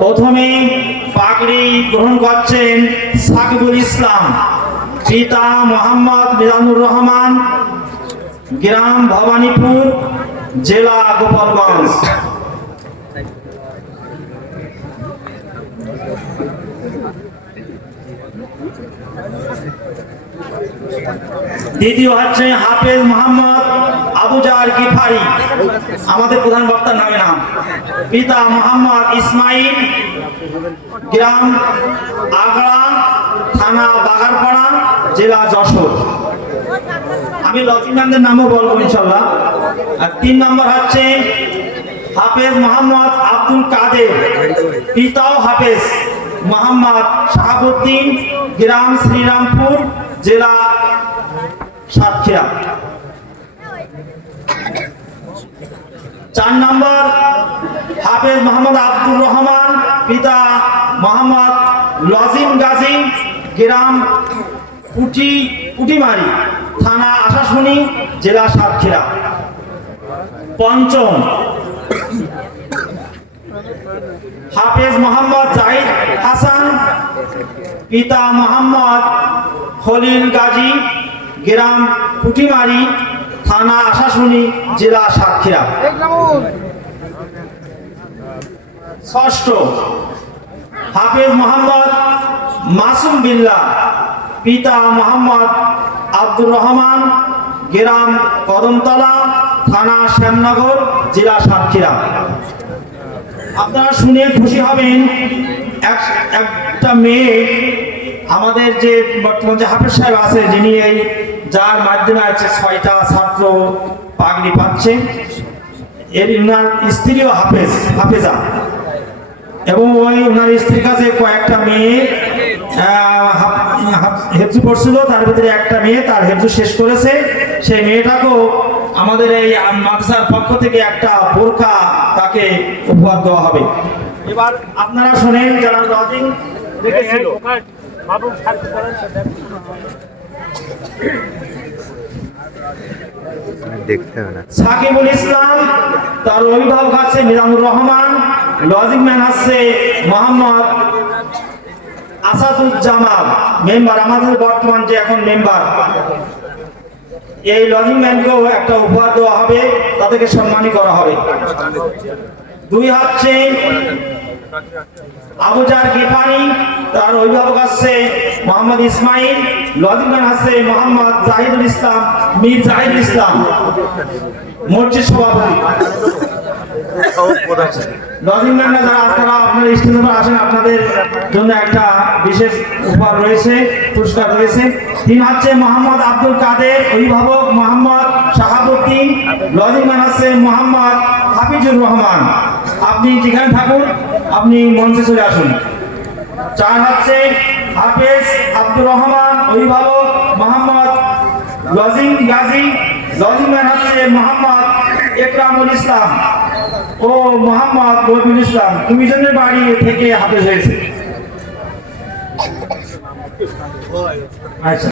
প্রথমে পাগড়ি গ্রহণ করছেন সাকিবুল ইসলাম, পিতা মোহাম্মদ মিজানুর রহমান, গ্রাম ভবানীপুর, জেলা গোপালগঞ্জ। দ্বিতীয় হচ্ছে হাফেজ মোহাম্মদ আবুজার গিফারি। আমাদের প্রধান বক্তার নামে নাম। পিতা মোহাম্মদ ইসমাইল, গ্রাম আগড়া থানা বাগারপাড়া, জেলা যশোর। আমি লতিমানদের নামও বলব ইনশাল্লাহ। আর তিন নম্বর হচ্ছে হাফেজ মোহাম্মদ আব্দুল কাদের। পিতাও হাফেজ মোহাম্মদ শাহাবুদ্দিন, গ্রাম শ্রীরামপুর, জেলা সাতক্ষীরা। চার নম্বর হাফেজ মোহাম্মদ আব্দুর রহমান, পিতা মোহাম্মদ লজিম গাজী, গ্রাম কুটি, কুটিমারি, থানা আশাশুনি, জেলা সাতক্ষীরা। পঞ্চম হাফেজ মোহাম্মদ জাহিদ হাসান, পিতা মোহাম্মদ খলিল গাজী, গ্রাম পুটিমারি থানা আশাশুনি, জেলা সাতক্ষীরা। ষষ্ঠ, হাফেজ মোহাম্মদ মাসুম বিল্লাহ পিতা মোহাম্মদ আব্দুর রহমান, গ্রাম কদমতলা, থানা শ্যামনগর, জেলা সাতক্ষীরা। আপনারা শুনে খুশি হবেন, এক- একটা মেয়ে আমাদের যে বর্তমান যে হাফেজ সাহেব আছে, যিনি এই যার মাধ্যমে আছে ছয়টা ছাত্র পাগড়ি পাচ্ছে এর উনার স্ত্রীও হাফেজ হাফেজা এবং ওই ওনার স্ত্রীর কাছে কয়েকটা মেয়ে হেফজু পড়ছিল তার ভিতরে একটা মেয়ে তার হেফজু শেষ করেছে সেই মেয়েটাকেও আমাদের এই মাদ্রাসার পক্ষ থেকে একটা বোরকা তাকে উপহার দেওয়া হবে এবার আপনারা শোনেন যারা লজিং রেখেছিল সাকিবুল ইসলাম, তার অভিভাবক আছে মিজানুর রহমান, লজিক ম্যান আছে মোহাম্মদ আসাদুজ্জামান, মেম্বার, আমাদের বর্তমান যে এখন মেম্বার। এই লজিং ম্যানকেও একটা উপহার দেওয়া হবে, তাদেরকে সম্মানী করা হবে। দুই হচ্ছে আবুজার গিফানি তার অভিভাবক আছে মোহাম্মদ ইসমাইল লজিং ম্যান আছে মোহাম্মদ জাহিদুল ইসলাম, মীর জাহিদুল ইসলাম। মসজিদ সভাপতি। হচ্ছে মোহাম্মদ আব্দুল কাদের, অভিভাবক মোহাম্মদ মোহাম্মদ রহমান। আপনি যেখানে থাকুন, আপনি মঞ্চে চলে আসুন। চার হচ্ছে হাফেজ আব্দুর রহমান, অভিভাবক মোহাম্মদ লজিং গাজী, লজিমের হচ্ছে মোহাম্মদ একরামুল ইসলাম ও মোহাম্মদ রবিউল ইসলাম। দুইজনের বাড়ি থেকে হাফেজ হয়েছে। আচ্ছা।